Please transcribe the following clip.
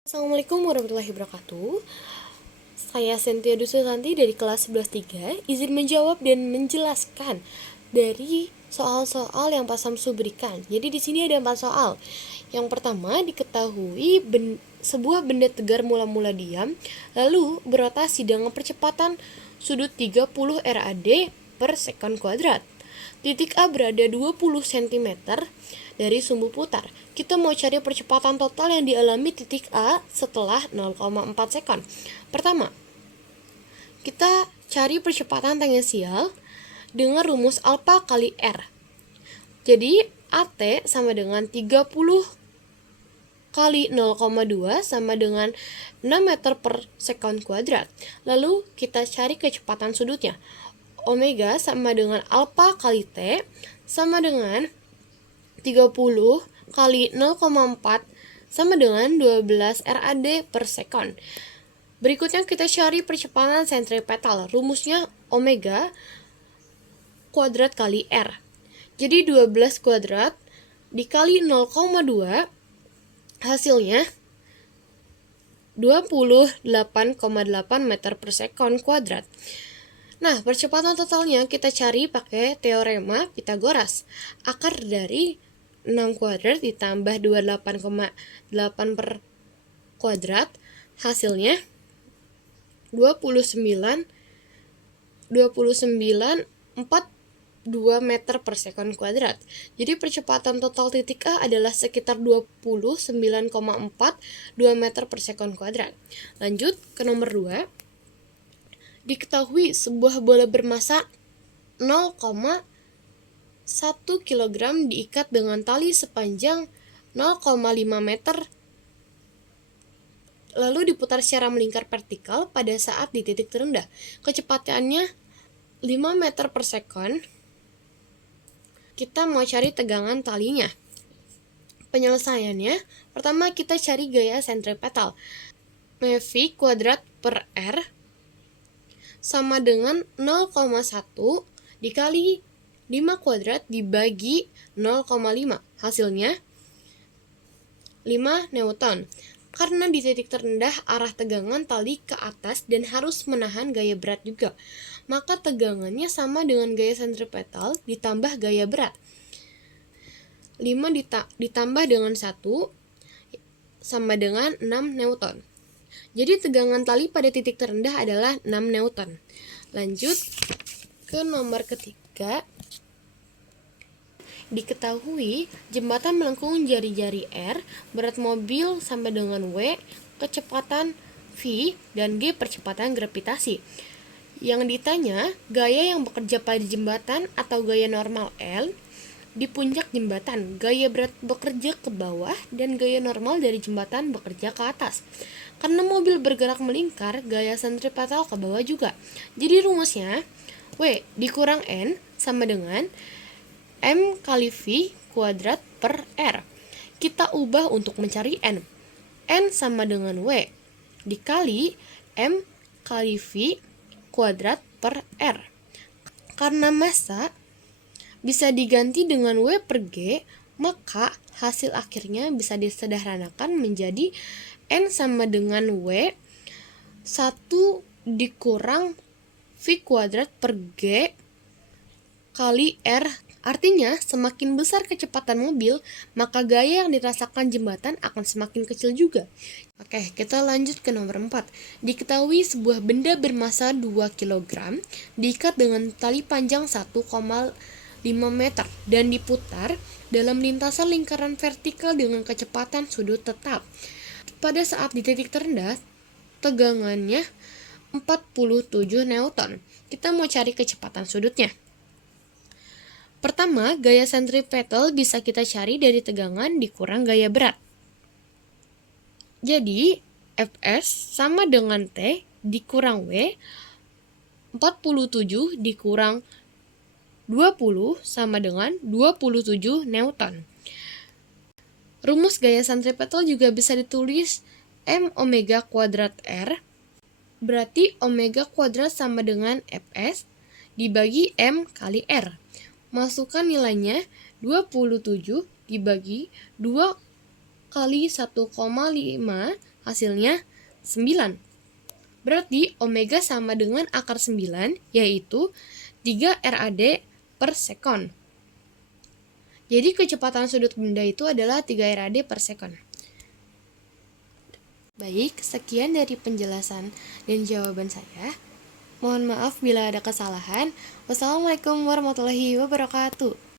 Assalamualaikum warahmatullahi wabarakatuh. Saya Sentia Dususanti dari kelas 11-3 izin menjawab dan menjelaskan dari soal-soal yang Pak Samsu berikan. Jadi di sini ada 4 soal. Yang pertama, diketahui sebuah benda tegar mula-mula diam lalu berotasi dengan percepatan sudut 30 rad per sekon kuadrat. Titik A berada 20 cm dari sumbu putar. Kita mau cari percepatan total yang dialami titik A setelah 0,4 sekon. Pertama, kita cari percepatan tangensial dengan rumus alfa kali R. Jadi, AT sama dengan 30 kali 0,2 sama dengan 6 meter per sekon kuadrat. Lalu, kita cari kecepatan sudutnya. Omega sama dengan alfa kali T sama dengan 30 kali 0,4 sama dengan 12 rad per sekon. Berikutnya kita cari percepatan sentripetal. Rumusnya omega kuadrat kali R. Jadi 12 kuadrat dikali 0,2 hasilnya 28,8 meter per sekon kuadrat. Nah, percepatan totalnya kita cari pakai teorema Pythagoras. Akar dari 6 kuadrat ditambah 28,8 per kuadrat hasilnya 29,42 meter per sekon kuadrat. Jadi percepatan total titik A adalah sekitar 29,42 meter per sekon kuadrat. Lanjut ke nomor 2. Diketahui sebuah bola bermasa 0,1 kg diikat dengan tali sepanjang 0,5 meter lalu diputar secara melingkar vertikal pada saat di titik terendah. Kecepatannya 5 meter per sekon. Kita mau cari tegangan talinya. Penyelesaiannya, pertama kita cari gaya sentripetal. mv kuadrat per R sama dengan 0,1 dikali 5 kuadrat dibagi 0,5. Hasilnya 5 Newton. Karena di titik terendah arah tegangan tali ke atas dan harus menahan gaya berat juga, maka tegangannya sama dengan gaya sentripetal ditambah gaya berat. 5 ditambah dengan 1 sama dengan 6 Newton. Jadi tegangan tali pada titik terendah adalah 6 Newton. Lanjut ke nomor ketiga. Diketahui jembatan melengkung jari-jari R, berat mobil sama dengan W, kecepatan V, dan G percepatan gravitasi. Yang ditanya, gaya yang bekerja pada jembatan atau gaya normal L di puncak jembatan, gaya berat bekerja ke bawah, dan gaya normal dari jembatan bekerja ke atas. Karena mobil bergerak melingkar, gaya sentripetal ke bawah juga. Jadi rumusnya, W dikurang N sama dengan M kali V kuadrat per R. Kita ubah untuk mencari N. N sama dengan W dikali M kali V kuadrat per R. Karena massa bisa diganti dengan W per G, maka hasil akhirnya bisa disederhanakan menjadi N sama dengan W 1 dikurang V kuadrat per G kali R. Artinya, semakin besar kecepatan mobil, maka gaya yang dirasakan jembatan akan semakin kecil juga. Oke, kita lanjut ke nomor 4. Diketahui sebuah benda bermasa 2 kg diikat dengan tali panjang 1,5 meter dan diputar dalam lintasan lingkaran vertikal dengan kecepatan sudut tetap. Pada saat di titik terendah, tegangannya 47 Newton. Kita mau cari kecepatan sudutnya. Pertama, gaya sentripetal bisa kita cari dari tegangan dikurang gaya berat. Jadi, Fs sama dengan T dikurang W, 47 dikurang 20 sama dengan 27 Newton. Rumus gaya sentripetal juga bisa ditulis M omega kuadrat R, berarti omega kuadrat sama dengan Fs dibagi M kali R. Masukkan nilainya 27 dibagi 2 kali 1,5 Hasilnya 9. Berarti omega sama dengan akar 9, yaitu 3 rad per sekon. Jadi kecepatan sudut benda itu adalah 3 rad per sekon. Baik, sekian dari penjelasan dan jawaban saya. Mohon maaf bila ada kesalahan. Wassalamualaikum warahmatullahi wabarakatuh.